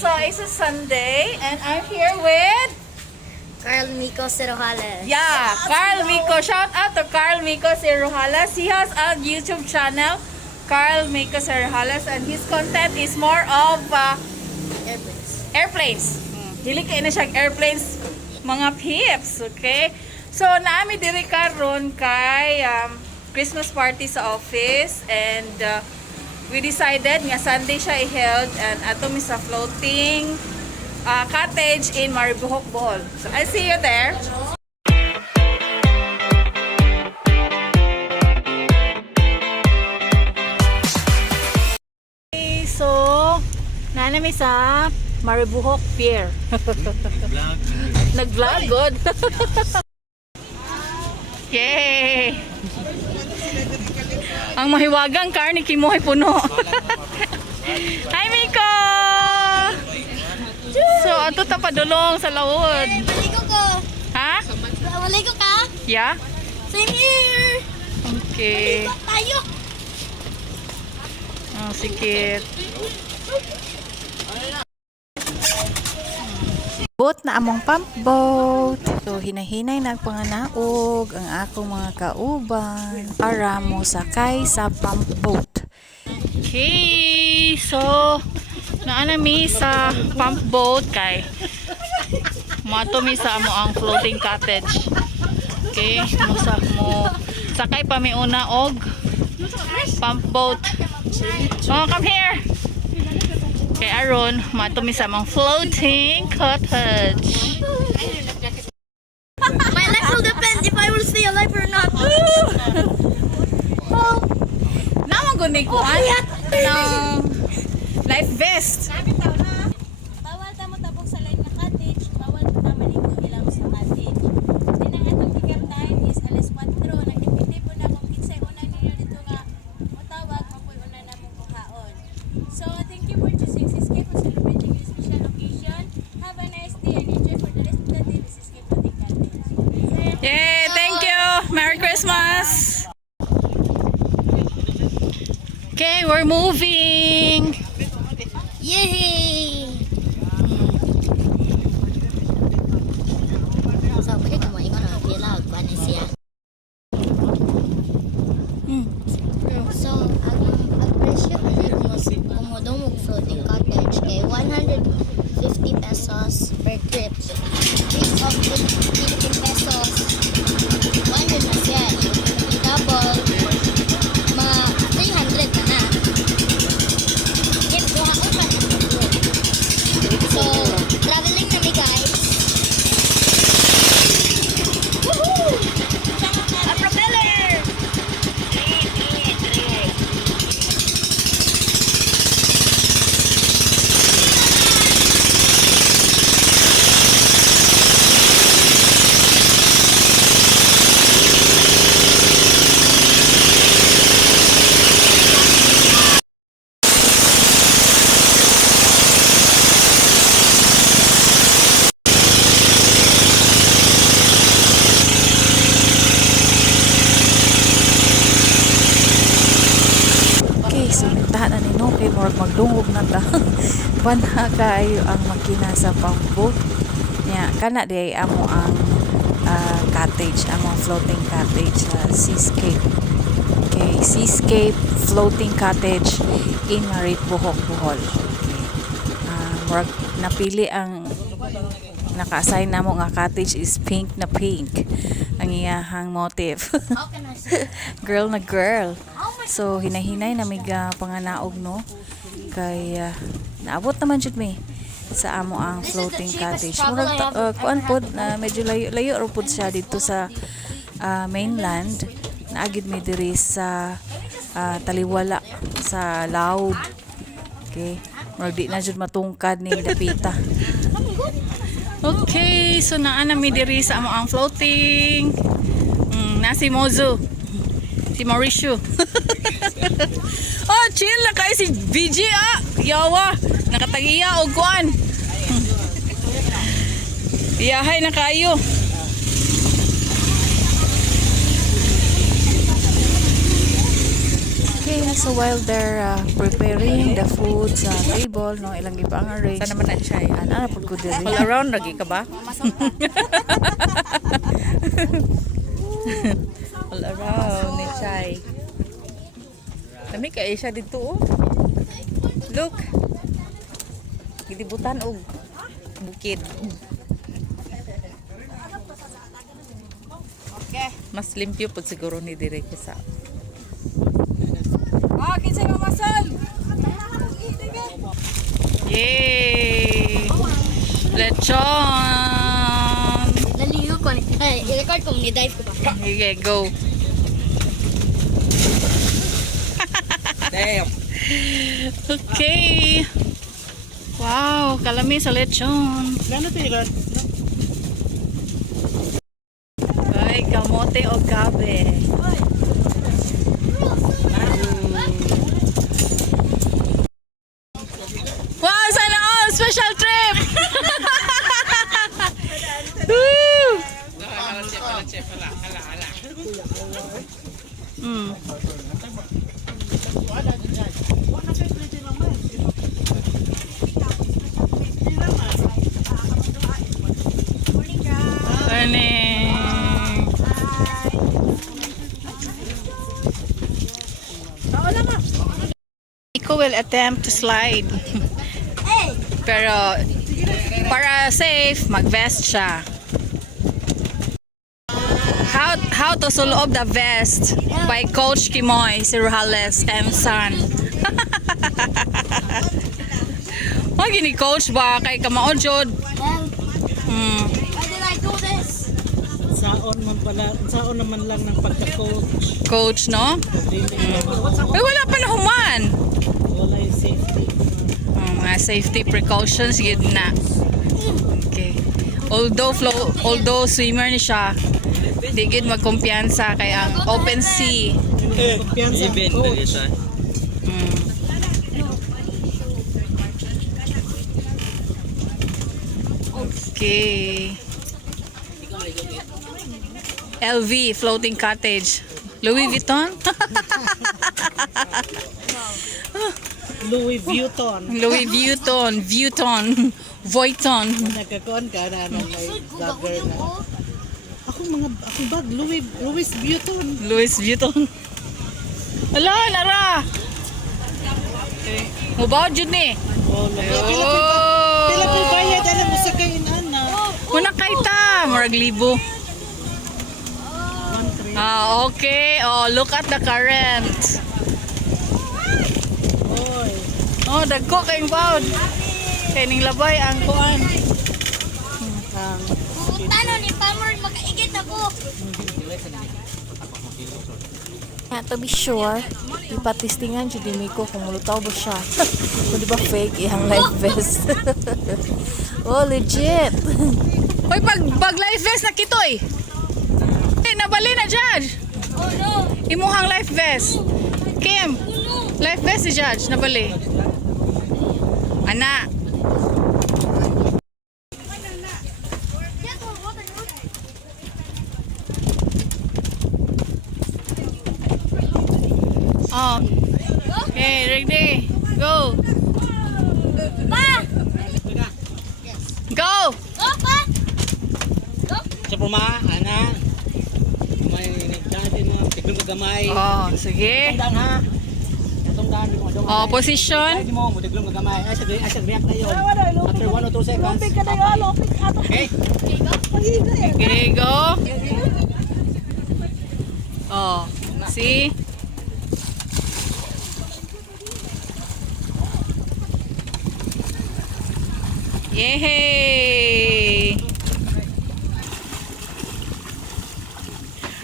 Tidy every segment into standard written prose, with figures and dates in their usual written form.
So it's a Sunday and I'm here with Carl Miko Cerojales. Carl Miko. Shout out to Carl Miko Cerojales. He has a YouTube channel, Carl Miko Cerojales, and his content is more of airplanes. Dili kay na siya airplanes, mga pips, okay? So naami diri karon kay Christmas party sa office and we decided nga Sunday siya i-held and ato mi sa floating cottage in Maribojoc, Bohol. So I'll see you there. Okay, so nanami sa Maribojoc Pier. Nag-vlog good. Yay! Ang mahiwagang car ni Kimoy puno. Hi Miko! So, ato ta padulong sa lawod. Maligo ko. Ha? Maligo ka? Yeah? Same here. Okay. Maligo tayo. Oh, sikit. Boat na among pump boat. So, hinahinay na panganaog ang akong mga kauban para mo sakay sa pump boat. Okay, so naanami sa pump boat kay matumi sa amo ang floating cottage. Okay, mo sakay pa mi una og pump boat. Oh, come here. Okay, aron matumi sa among floating cottage. My life will depend if I will stay alive or not. Naman gunig ko ng life vest. Bawal ta mo tabog sa lain nga cottage, bawal ta maligo ilang sa cottage. Then ang atong ticket time is alas 4. Nagdipindi po na kung kinsay una ninyo dito nga motawag, mapoy una na mong kuhaon. So thank you for choosing Seascape for celebrating your special occasion. Have a nice day and enjoy for the rest of the day with Seascape Floating Cottage. Yay, thank you. Merry Christmas. Okay, we're moving. Yay! So, pwede ka mo ingon ang pilag ba ni siya? So, ang presyo kung kumudong floating cottage kay 150 pesos per trip. Trip of 50 pesos. 100 na siya. Double. Mga 300 na na. Yes, kuha ko pa ng tatlo. So, traveling na mi guys. Woohoo! A propeller! Okay, so tahan na ni no kay murag magdungog na ta. Banha kaayo ang makina sa pump boat. Nya kana di amo ang cottage, among floating cottage sa Seascape. Okay, Seascape Floating Cottage in Maribojoc, Bohol. Okay. Murag napili ang naka-assign namo nga cottage is pink na pink ang iyahang motif. Girl na girl. So hinahinay na miga panganaog no kay naabot naman jud mi sa amo ang floating cottage. Murag kuan pod na medyo layo ra pod siya dito sa mainland. Naagid mi diri sa taliwala sa Laod. Okay. Murag di na jud matungkad ni dapita. Okay, so naa na mi diri sa amo ang floating. Na si Mozo. Si Mauricio. Oh, chill na kay si BG Yawa. Nakatagiya og kuan. Iyahay na kayo. Okay, so while they're preparing the food sa table, no, ilang iba ang arrange. Sana naman na siya. Ana pud ko diri. All around lagi ka ba? All around ni Chay. Dami ka siya dito oh. Look. Gidibutan og bukid. Okay. Mas limpyo pud siguro ni dire kaysa. Kinsay mamasal? Yay! Lechon! Naliyo ko. I-record ko, ni-dive ko pa. Okay, go. Damn. Okay. Wow, kalami sa lechon. Ay, kamote o gabi. Wow, sana all special trip. Woo! Mm. Morning. Nico will attempt to slide. Pero para safe, mag-vest siya. How to sulob the vest by Coach Kimoy Sirhales M. San. Wag ni coach ba kay kamaod jud. Why did I do this? Saon naman lang ng pagka-coach. Coach, no? Ay, wala pa na human. Wala yung safety. Mga safety precautions yun na. Okay. Although swimmer ni siya, di gid magkumpiyansa kay ang open sea. Kumpiyansa ang coach. Okay. LV floating cottage. Louis Vuitton? Louis Vuitton. Louis Vuitton, Vuitton, Vuitton. Nagkakuan ka na may vlogger na. Akong bag, Louis Vuitton. Louis Vuitton. Ala, nara. Okay. Mubawad jud ni. Pila po bayad alam mo sa kainan na. Muna kay ta, murag libo. Ah, okay. Oh, look at the current. Oy. Oh, dagko kay bawd. Kay ning labay ang kuan. Ang Tano ni Pamor, makaigit ako. To be sure, ipatistingan jud ni Miko kung mulutaw ba siya. Kung di ba fake ihang life vest. Oh, legit. Hoy, pag life vest na kitoy. Eh, nabali na Judge. Oh no. Imuhang life vest. Kim, life vest si Judge, nabali. Ana. Oh. Okay, ready. Go. Pa! Go. Go pa! Go! sa puma, ana. May nagdatin mo, tiglong kagamay. Oh, sige. Tandaan ha. Itong daan mo dong. Oh, position. Ay di mo tiglong kagamay. Ay sa react na yon. After 1 or 2 seconds. Okay. Okay, go. Oh, see? Yay!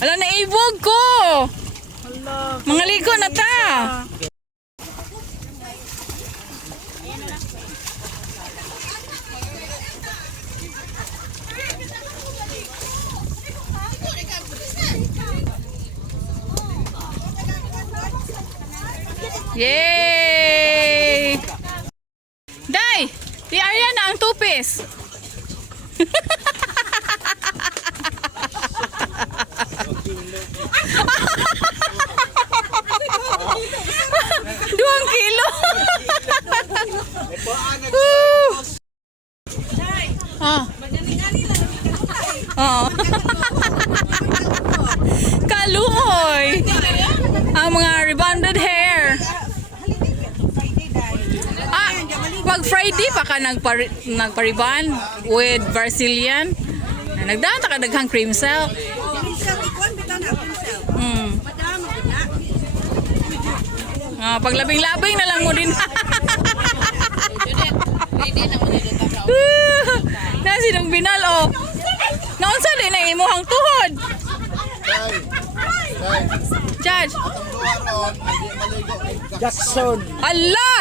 Ala, naibog ko! Mga ligo na ta! Yay! Day! I-area na ang tupis! 2 kilo. Ah. Oo. Kaluoy. Ang mga rebonded hair. Pag Friday pa ka nagpariban with Brazilian. Nagdaan ta ka daghang cream silk. Pag labing-labing na lang mo din. Na sinong binal oh. Naunsa din ang imuhang tuhod. Judge. Jackson. Allah!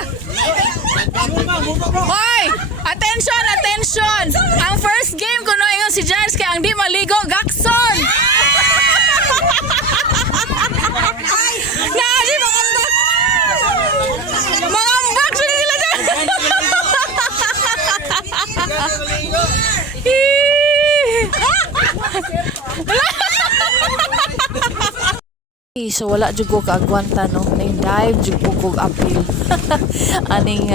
Hoy! Attention, attention! Ang first game kuno ingon si Judge kay ang di maligo Jackson. Naadi mangambak. Mangambak sila sila dyan. So wala jud ko kaagwanta no, ning dive jud ko kog apil. Aning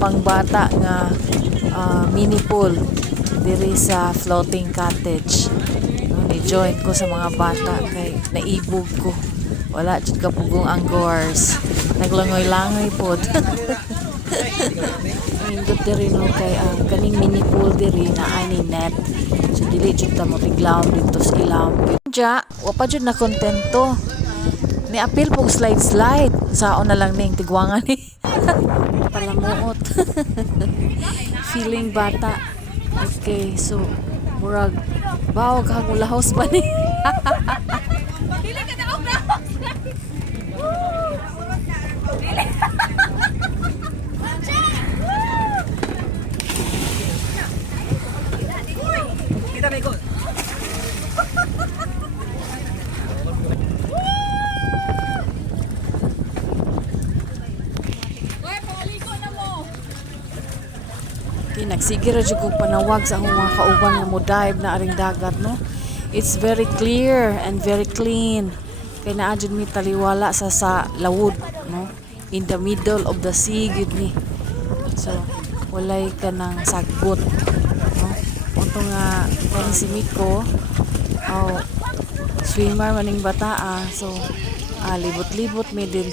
pangbata nga mini pool diri sa floating cottage. No, ni join ko sa mga bata kay naibog ko. Wala jud ka pugong ang gores. Naglangoy-langoy pod. Indot diri no kay ang kaning mini pool diri na ani net. So dili jud ta mo tiglaom dito sa ilawom. Ja, wa pa jud na kontento. Ni apil pong slide saon na lang ning tigwangan ni palamuot. Feeling bata. Okay, so murag bawag ka mulahos ba ni. Nagsige ra jud kog panawag sa akong mga kauban nga mo dive na aring dagat no. It's very clear and very clean. Kay naa jud mi taliwala sa lawod no. In the middle of the sea gid ni. So walay ka nang sagbot no. Unto nga kani si Miko swimmer maning bata so libot-libot mi din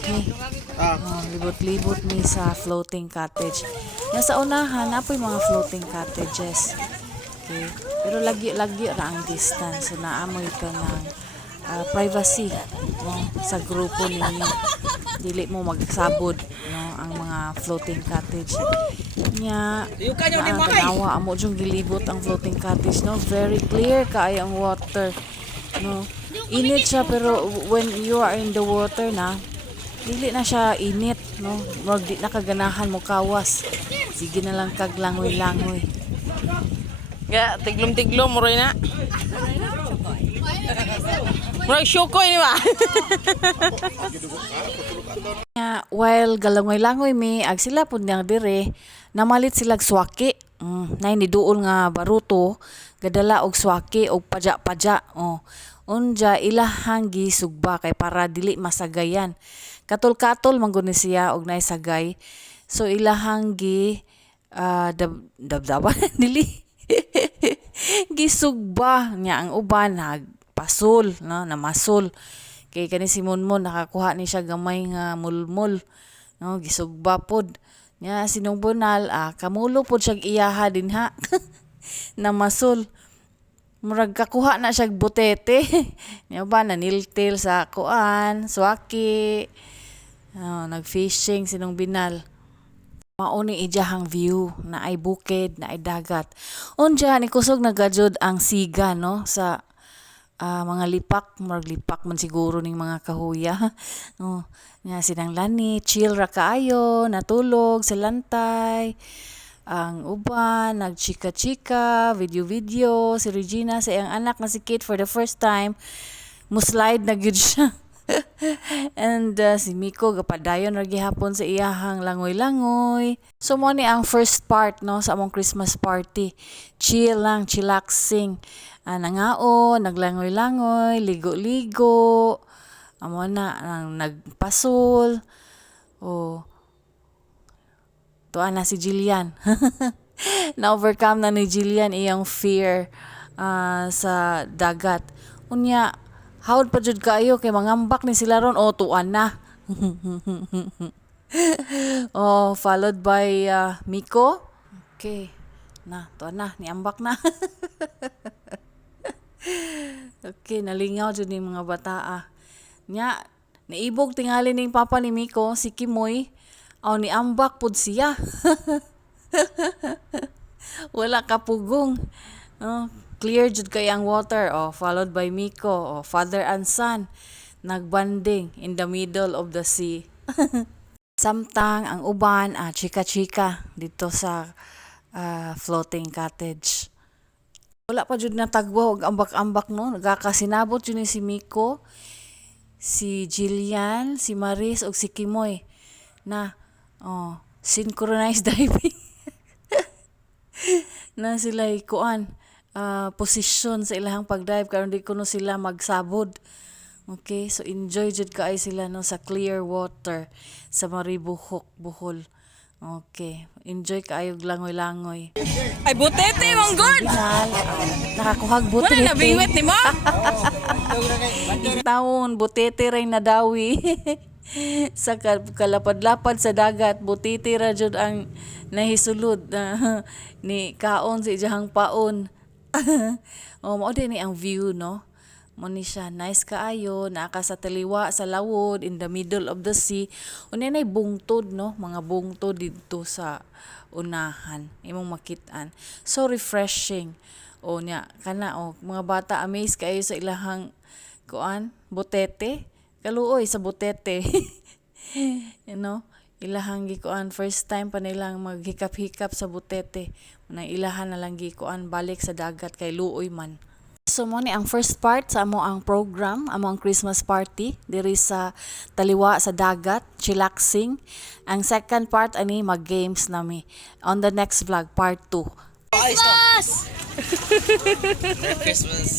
libot-libot mi sa floating cottage. Nasa unahan, apoy mga floating cottages. Okay. Pero lagi ra ang distance. So, naamoy ka ng privacy no, sa grupo ninyo. Dili mo magsabod no, ang mga floating cottage. Nya, tanawa, amo diyong gilibot ang floating cottage. No? Very clear kaya ang water. No? Init siya, pero when you are in the water na, dili na siya init. No? Di na kaganahan mo kawas. Sige na lang kag langoy-langoy. Ya, tiglom-tiglom muray na. Muray syukoy ni ba? While galangoy-langoy mi ag sila pud nang dire, namalit sila swaki. Nay ni duol nga baruto, gadala og swaki og paja-paja. Unja ilahang gisugba kay para dili masagayan. Katol-katol man gud ni siya og nay sagay. So ilahang dabdaban dili gisugba niya ang uban nagpasul no namasul kay kani si Monmon nakakuha ni siya gamay nga mulmul no gisugba pod niya sinugbonal kamulo pod siya iyaha din ha namasul murag kakuha na siya butete niya ba naniltil sa kuan swaki nagfishing sinong binal. Mauni ijahang view na ay bukid, na ay dagat. Unja ni kusog nagajud ang siga no sa mga lipak, murag lipak man siguro ning mga kahuya. Nga sinang lani, chill ra kaayo, natulog sa lantay. Ang uban nagchika-chika, video-video si Regina sa iyang anak na si Kate for the first time. Muslide na gyud siya. And si Miko gapadayon ra gihapon sa iyahang langoy-langoy. So mo ni ang first part no sa among Christmas party. Chill lang, chillaxing. Nangao, naglangoy-langoy, ligo-ligo. amo na ang nagpasul. O tuan na si Jillian. Na-overcome na ni Jillian iyang fear sa dagat. Unya, hawd pa jud kayo kay mangambak ni sila ron. O tuan na. Oh, followed by Miko. Okay. Na, tuan na, niambak na. Okay, nalingaw jud ni mga bata. Nya, naibog tingali ning papa ni Miko, si Kimoy. Aw niambak pud siya. Wala kapugong. Clear jud kay ang water. Followed by Miko. Father and son. Nagbanding in the middle of the sea. Samtang ang uban, chika-chika dito sa floating cottage. Wala pa jud natagbo og ambak-ambak no. Nagakasinabot jud ni si Miko, si Jillian, si Maris ug si Kimoy na synchronized diving. Na sila kuan position sa ilahang pagdive karon di kuno sila magsabod. Okay, so enjoy jud kaay sila no sa clear water sa Maribuhok, Bohol. Okay, enjoy kaayo langoy-langoy. Ay, butete, mong good! Nakakuhag butete. Wala na bingwit ni mo? Taon, butete ray nadawi. Sa kalapad-lapad sa dagat, butete ra jud ang nahisulod ni kaon sa ijahang paon. Mao din ni ang view no. Mo ni siya nice kaayo, naa ka sa taliwa sa lawod in the middle of the sea. Unya nay bungtod no, mga bungtod didto sa unahan imong makit-an. So refreshing. Nya kana mga bata amazed kayo sa ilahang kuan, butete. Kaluoy sa butete. You know, ilahang gikuan first time pa nilang maghikap-hikap sa butete. Na ilahan na lang gikuan balik sa dagat kay luoy man. So mo ni ang first part sa amo ang program, amo ang Christmas party diri sa taliwa sa dagat, chillaxing. Ang second part ani mag-games nami. On the next vlog, part 2. Christmas! Christmas.